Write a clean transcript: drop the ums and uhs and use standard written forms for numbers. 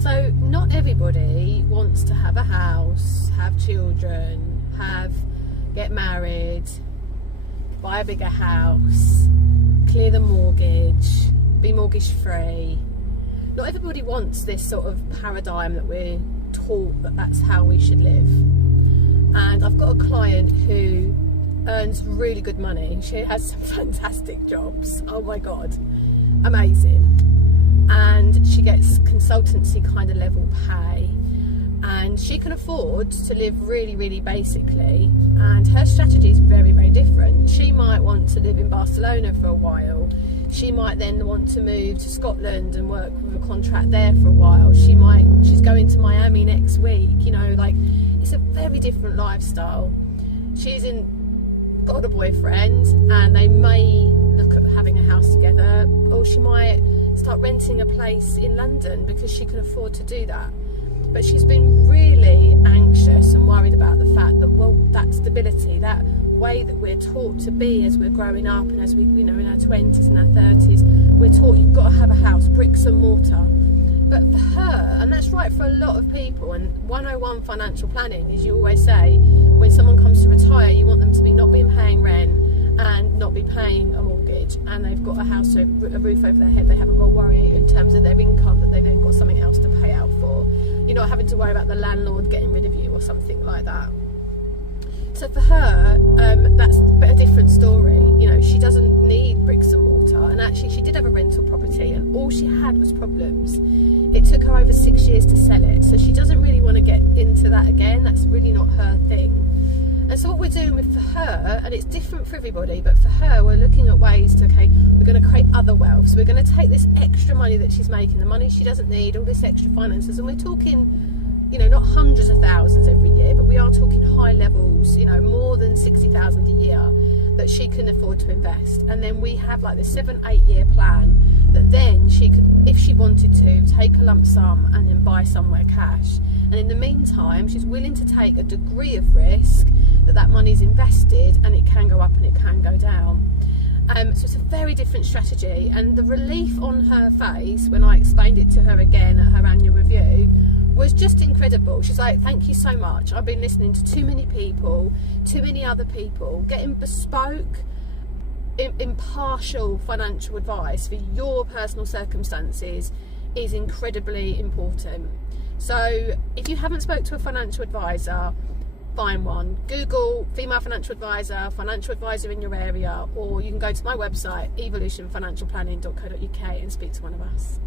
So not everybody wants to have a house, have children, get married, buy a bigger house, clear the mortgage, be mortgage free. Not everybody wants this sort of paradigm that we're taught that that's how we should live. And I've got a client who earns really good money. She has some fantastic jobs. Oh my God, amazing. And she gets consultancy kind of level pay. And she can afford to live really, really basically. And her strategy is very, very different. She might want to live in Barcelona for a while. She might then want to move to Scotland and work with a contract there for a while. She's going to Miami next week. You know, like, it's a very different lifestyle. Got a boyfriend, and they may look at having a house together, or she might start renting a place in London because she can afford to do that. But she's been really anxious and worried about the fact that, well, that stability, that way that we're taught to be as we're growing up and as we, you know, in our 20s and our 30s, we're taught you've got to have a house, bricks and mortar. But for her, and that's right for a lot of people, and 101 financial planning is, you always say, when someone comes to retire, you want them to be not being paying rent and not be paying a mortgage, and they've got a house, a roof over their head. They haven't got to worry in terms of their income that they've then got something else to pay out for. You're not having to worry about the landlord getting rid of you or something like that. So for her, that's a different story. You know, she doesn't need bricks and mortar, and actually she did have a rental property and all she had was problems. It took her over 6 years to sell it, so she doesn't really want to get into that again. That's really not her thing. And so what we're doing for her, and it's different for everybody, but for her, we're looking at ways to, okay, we're going to create other wealth. So we're going to take this extra money that she's making, the money she doesn't need, all this extra finances, and we're talking, you know, not hundreds of thousands every year, but we are talking high levels, you know, more than 60,000 a year that she can afford to invest. And then we have like this 7-8 year plan that then she could, if she wanted to, take a lump sum and then buy somewhere cash. And in the meantime, she's willing to take a degree of risk that money's invested, and it can go up and it can go down. So it's a very different strategy, and the relief on her face when I explained it to her again at her annual review was just incredible. She's like, thank you so much. I've been listening to too many people, too many other people. Getting bespoke, impartial financial advice for your personal circumstances is incredibly important. So if you haven't spoke to a financial advisor, find one. Google female financial advisor in your area, or you can go to my website evolutionfinancialplanning.co.uk and speak to one of us.